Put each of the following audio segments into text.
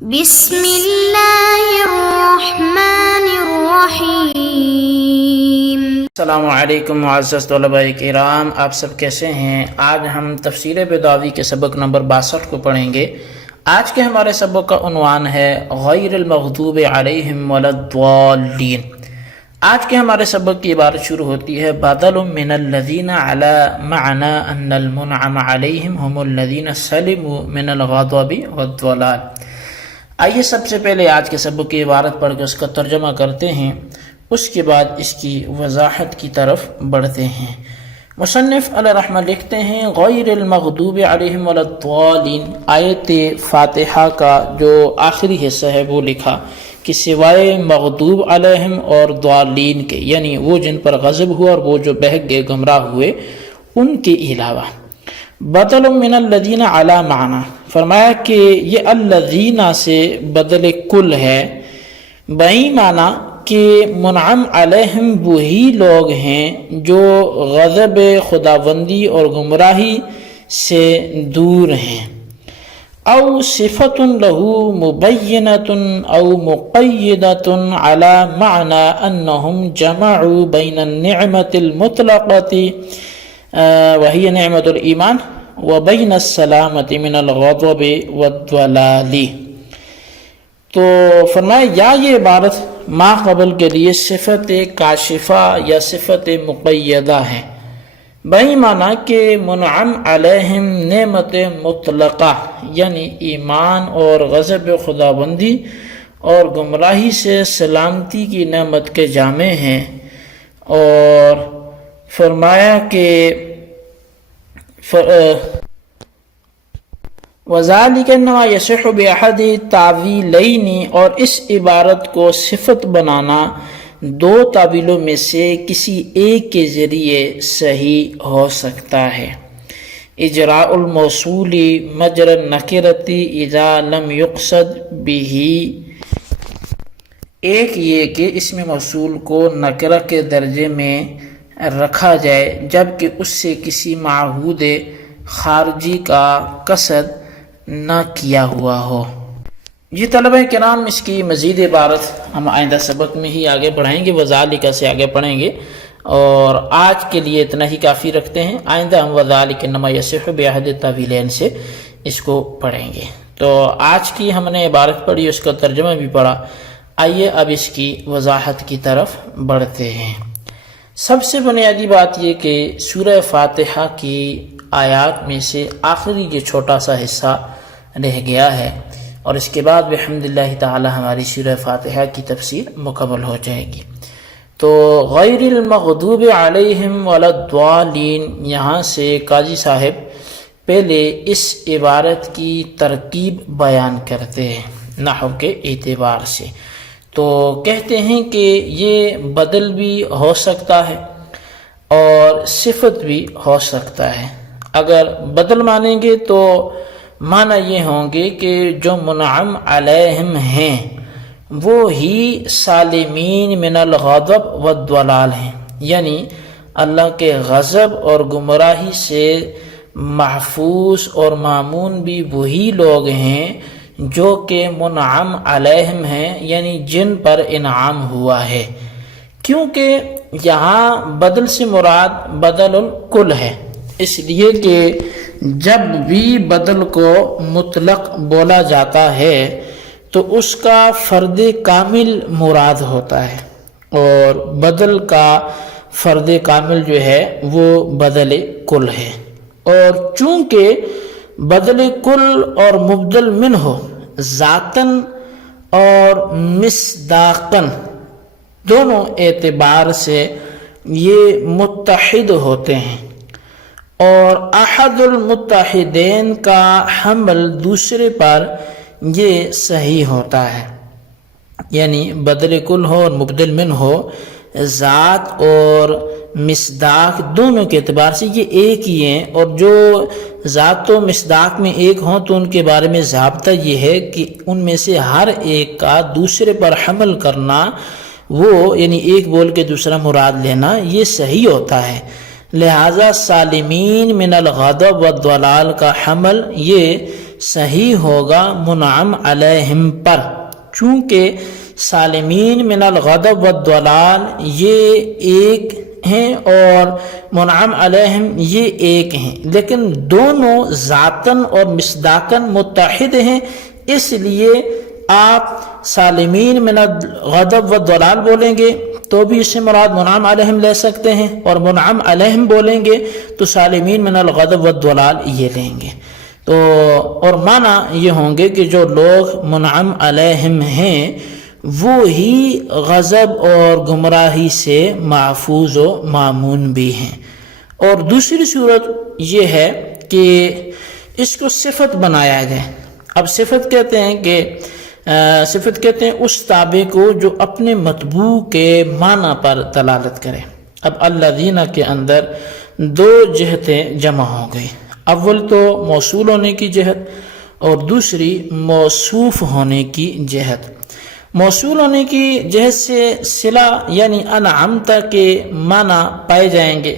بسم اللہ الرحمن الرحیم۔ السلام علیکم معزز طلباء کرام، آپ سب کیسے ہیں؟ آج ہم تفسیر بیضاوی کے سبق نمبر 62 کو پڑھیں گے۔ آج کے ہمارے سبق کا عنوان ہے غیر المغضوب علیہم ولا الضالین۔ آج کے ہمارے سبق کی عبارت شروع ہوتی ہے بدل من الذین علی معنی ان المنعم علیہم هم الذین سلموا من الغضب والضلال۔ آئیے سب سے پہلے آج کے سبق کی عبارت پڑھ کے اس کا ترجمہ کرتے ہیں، اس کے بعد اس کی وضاحت کی طرف بڑھتے ہیں۔ مصنف علیہ رحمہ لکھتے ہیں غیر المغضوب علیہم ولا الضالین۔ آیت فاتحہ کا جو آخری حصہ ہے وہ لکھا کہ سوائے مغضوب علیہم اور ضالین کے، یعنی وہ جن پر غضب ہوا اور وہ جو بہک گئے گمراہ ہوئے، ان کے علاوہ۔ بدل من الذین علی معنی، فرمایا کہ یہ الذین سے بدل کل ہے، بئی معنی کہ منعم علیہم وہی لوگ ہیں جو غضب خداوندی اور گمراہی سے دور ہیں۔ او صفت لہ مبینۃ او مقیدۃ علی معنی انہم جمعوا بین النعمۃ المطلقۃ وہی نعمت الایمان وبین السلامۃ من الغضب والضلال۔ تو فرمایا یا یہ عبارت ما قبل کے لیے صفت کاشفہ یا صفت مقیدہ ہے، بہی معنی کہ منعم علیہم نعمت مطلقہ، یعنی ایمان اور غضب خداوندی اور گمراہی سے سلامتی کی نعمت کے جامع ہیں۔ اور فرمایا کہ وَذَلِكَ إِنَّمَا يَصِحُّ بِأَحَدِ تَعْوِيلَيْنِ، اور اس عبارت کو صفت بنانا دو تعویلوں میں سے کسی ایک کے ذریعے صحیح ہو سکتا ہے۔ اجراء الموصول مجرى النکرۃ اذا لم يقصد به، ایک یہ کہ اسم موصول کو نکرہ کے درجے میں رکھا جائے جبکہ اس سے کسی معہود خارجی کا قصد نہ کیا ہوا ہو۔ جی طلبہ کرام، اس کی مزید عبارت ہم آئندہ سبق میں ہی آگے پڑھائیں گے، وذالک سے آگے پڑھیں گے، اور آج کے لیے اتنا ہی کافی رکھتے ہیں۔ آئندہ ہم وذالک انما یصح بأحد التاویلین سے اس کو پڑھیں گے۔ تو آج کی ہم نے عبارت پڑھی، اس کا ترجمہ بھی پڑھا، آئیے اب اس کی وضاحت کی طرف بڑھتے ہیں۔ سب سے بنیادی بات یہ کہ سورہ فاتحہ کی آیات میں سے آخری جو چھوٹا سا حصہ رہ گیا ہے، اور اس کے بعد بحمد اللہ تعالی ہماری سورہ فاتحہ کی تفسیر مکمل ہو جائے گی۔ تو غیر المغضوب علیہم ولا الضالین، یہاں سے قاضی صاحب پہلے اس عبارت کی ترکیب بیان کرتے ہیں نحو کے اعتبار سے۔ تو کہتے ہیں کہ یہ بدل بھی ہو سکتا ہے اور صفت بھی ہو سکتا ہے۔ اگر بدل مانیں گے تو معنی یہ ہوں گے کہ جو منعم علیہم ہیں وہ ہی سالمین من الغضب والضلال ہیں، یعنی اللہ کے غضب اور گمراہی سے محفوظ اور مامون بھی وہی لوگ ہیں جو کہ منعم علیہم ہیں، یعنی جن پر انعام ہوا ہے۔ کیونکہ یہاں بدل سے مراد بدل الکل ہے، اس لیے کہ جب بھی بدل کو مطلق بولا جاتا ہے تو اس کا فرد کامل مراد ہوتا ہے، اور بدل کا فرد کامل جو ہے وہ بدل کل ہے۔ اور چونکہ بدل کل اور مبدل منہ ذاتاً اور مصداقاً دونوں اعتبار سے یہ متحد ہوتے ہیں، اور احد المتحدین کا حمل دوسرے پر یہ صحیح ہوتا ہے، یعنی بدل کل ہو اور مبدل من ہو، ذات اور مصداق دونوں کے اعتبار سے یہ ایک ہی ہیں، اور جو ذات و مصداق میں ایک ہوں تو ان کے بارے میں ضابطہ یہ ہے کہ ان میں سے ہر ایک کا دوسرے پر حمل کرنا، وہ یعنی ایک بول کے دوسرا مراد لینا، یہ صحیح ہوتا ہے۔ لہذا سالمین من الغضب والضلال کا حمل یہ صحیح ہوگا منعم علیہم پر، چونکہ سالمین من الغضب والضلال یہ ایک ہیں اور منعم علیہم یہ ایک ہیں، لیکن دونوں ذاتاً اور مصداقاً متحد ہیں، اس لیے آپ سالمین من الغضب والضلال بولیں گے تو بھی اس سے مراد منعم علیہم لے سکتے ہیں، اور منعم علیہم بولیں گے تو سالمین من الغضب والضلال یہ لیں گے۔ تو اور معنی یہ ہوں گے کہ جو لوگ منعم علیہم ہیں وہی غضب اور گمراہی سے محفوظ و مامون بھی ہیں۔ اور دوسری صورت یہ ہے کہ اس کو صفت بنایا جائے۔ اب صفت کہتے ہیں کہ اس تابع کو جو اپنے مطبوع کے معنی پر دلالت کرے۔ اب الذین کے اندر دو جہتیں جمع ہو گئی، اول تو موصول ہونے کی جہت اور دوسری موصوف ہونے کی جہت۔ موصول ہونے کی جہت سے صلہ یعنی انعمت کے معنی پائے جائیں گے،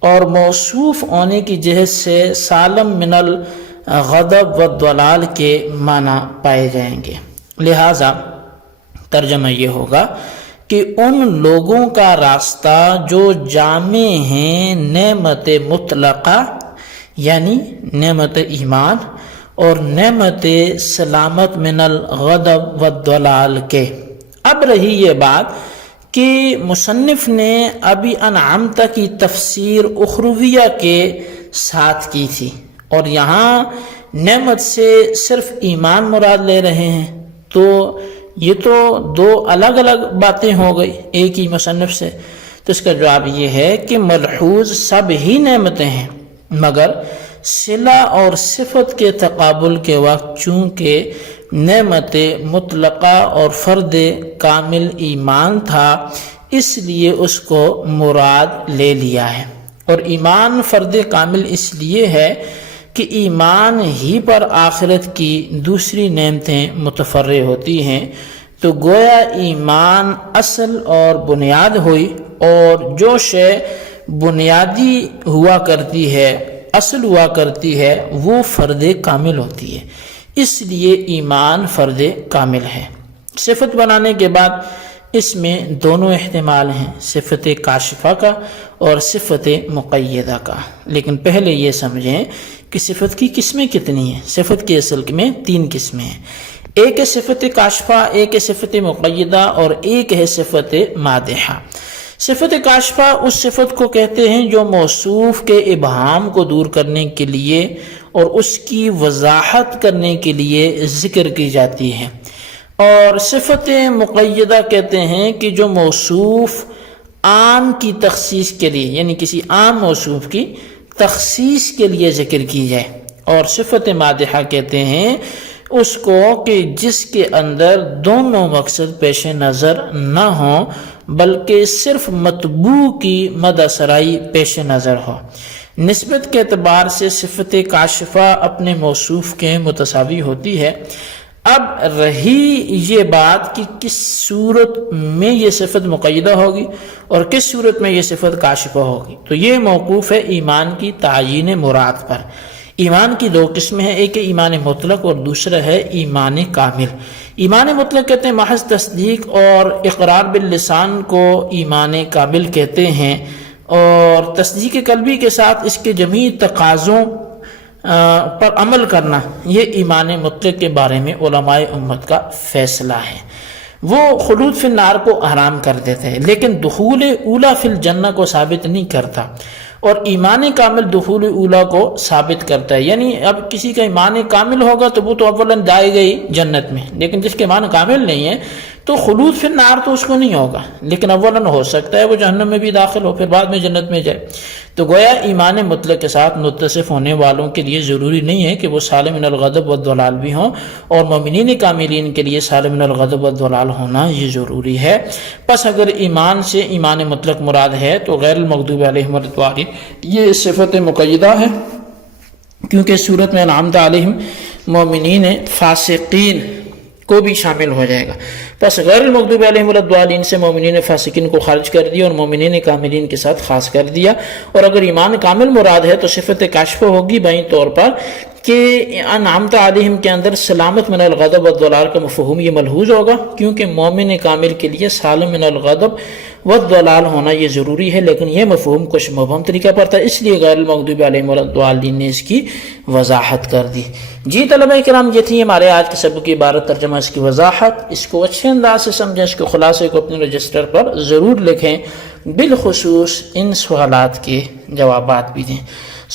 اور موصوف ہونے کی جہت سے سالم من الغضب والضلال کے معنی پائے جائیں گے۔ لہذا ترجمہ یہ ہوگا کہ ان لوگوں کا راستہ جو جامع ہیں نعمت مطلقہ یعنی نعمت ایمان اور نعمت سلامت من الغضب والضلال کے۔ اب رہی یہ بات کہ مصنف نے ابھی انعمت کی تفسیر اخرویہ کے ساتھ کی تھی، اور یہاں نعمت سے صرف ایمان مراد لے رہے ہیں، تو یہ تو دو الگ الگ باتیں ہو گئی ایک ہی مصنف سے۔ تو اس کا جواب یہ ہے کہ ملحوظ سب ہی نعمتیں ہیں، مگر صلہ اور صفت کے تقابل کے وقت چونکہ نعمت مطلقہ اور فرد کامل ایمان تھا اس لیے اس کو مراد لے لیا ہے، اور ایمان فرد کامل اس لیے ہے کہ ایمان ہی پر آخرت کی دوسری نعمتیں متفرع ہوتی ہیں، تو گویا ایمان اصل اور بنیاد ہوئی، اور جو شے بنیادی ہوا کرتی ہے، اصل ہوا کرتی ہے، وہ فرد کامل ہوتی ہے، اس لیے ایمان فرد کامل ہے۔ صفت بنانے کے بعد اس میں دونوں احتمال ہیں، صفت کاشفہ کا اور صفت مقیدہ کا، لیکن پہلے یہ سمجھیں کہ صفت کی قسمیں کتنی ہیں۔ صفت کی اصل میں 3 قسمیں ہیں، ایک ہے صفت کاشفہ، ایک ہے صفت مقیدہ، اور ایک ہے صفت مادحہ۔ صفت کاشفہ اس صفت کو کہتے ہیں جو موصوف کے ابہام کو دور کرنے کے لیے اور اس کی وضاحت کرنے کے لیے ذکر کی جاتی ہے، اور صفت مقیدہ کہتے ہیں کہ جو موصوف عام کی تخصیص کے لیے یعنی کسی عام موصوف کی تخصیص کے لیے ذکر کی جائے، اور صفت مادحہ کہتے ہیں اس کو کہ جس کے اندر دونوں مقصد پیش نظر نہ ہوں بلکہ صرف مطبوع کی مدح سرائی پیش نظر ہو۔ نسبت کے اعتبار سے صفت کاشفہ اپنے موصوف کے متساوی ہوتی ہے۔ اب رہی یہ بات کہ کس صورت میں یہ صفت مقیدہ ہوگی اور کس صورت میں یہ صفت کاشفہ ہوگی، تو یہ موقوف ہے ایمان کی تعیین مراد پر۔ ایمان کی 2 قسمیں ہیں، ایک ہے ایمان مطلق اور دوسرا ہے ایمان کامل۔ ایمان مطلق کہتے ہیں محض تصدیق اور اقرار باللسان کو ایمان کامل کہتے ہیں، اور تصدیق قلبی کے ساتھ اس کے جمیع تقاضوں پر عمل کرنا، یہ ایمان مطلق کے بارے میں علماء امت کا فیصلہ ہے۔ وہ خلود فی النار کو حرام کر دیتے ہیں، لیکن دخول اولا فی الجنہ کو ثابت نہیں کرتا، اور ایمان کامل دخول اولا کو ثابت کرتا ہے۔ یعنی اب کسی کا ایمان کامل ہوگا تو وہ تو اولاً جائے گا ہی جنت میں، لیکن جس کے ایمان کامل نہیں ہے تو خلود فی النار تو اس کو نہیں ہوگا، لیکن اولاً ہو سکتا ہے وہ جہنم میں بھی داخل ہو، پھر بعد میں جنت میں جائے۔ تو گویا ایمان مطلق کے ساتھ متصف ہونے والوں کے لیے ضروری نہیں ہے کہ وہ سالم من الغضب والضلال بھی ہوں، اور مومنین کاملین کے لیے سالم من الغضب والضلال ہونا یہ ضروری ہے۔ پس اگر ایمان سے ایمان مطلق مراد ہے تو غیر المغضوب علیہم ولا الضالین یہ صفت مقیدہ ہے، کیونکہ صورت میں انعمت علیہم مومنین فاسقین کو بھی شامل ہو جائے گا۔ پس غیر المغضوب علیہم ولا الضالین سے مومنین فاسقین کو خارج کر دیا اور مومنین کاملین کے ساتھ خاص کر دیا۔ اور اگر ایمان کامل مراد ہے تو صفت کاشفہ ہوگی بائیں طور پر کہ انعمت علیہم کے اندر سلامت من الغضب والضلال کا مفہوم یہ ملحوظ ہوگا، کیونکہ مومن کامل کے لیے سالم من الغضب والضلال ہونا یہ ضروری ہے، لیکن یہ مفہوم کچھ مبہم طریقہ پر تھا، اس لیے غیر المغضوب علیہم ولا الضالین نے اس کی وضاحت کر دی۔ جی طلبہ کرام، یہ تھی ہمارے آج کے سبق کی عبارت ترجمہ، اس کی وضاحت، اس کو اچھے انداز سے سمجھیں، اس کے خلاصے کو اپنے رجسٹر پر ضرور لکھیں، بالخصوص ان سوالات کے جوابات بھی دیں۔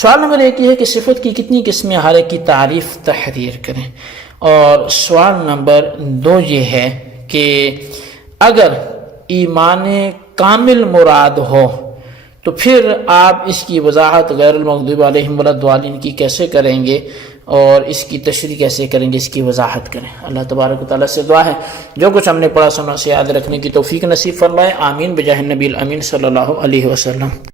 سوال نمبر 1 یہ ہے کہ صفت کی کتنی قسمیں، ہر ایک کی تعریف تحریر کریں۔ اور سوال نمبر 2 یہ ہے کہ اگر ایمان کامل مراد ہو تو پھر آپ اس کی وضاحت غیر المغضوب علیہم ولا الضالین کی کیسے کریں گے اور اس کی تشریح کیسے کریں گے، اس کی وضاحت کریں۔ اللہ تبارک و تعالیٰ سے دعا ہے جو کچھ ہم نے پڑھا سنا سے یاد رکھنے کی توفیق نصیب فرمائے، آمین بجاہ النبی الامین صلی اللہ علیہ وسلم۔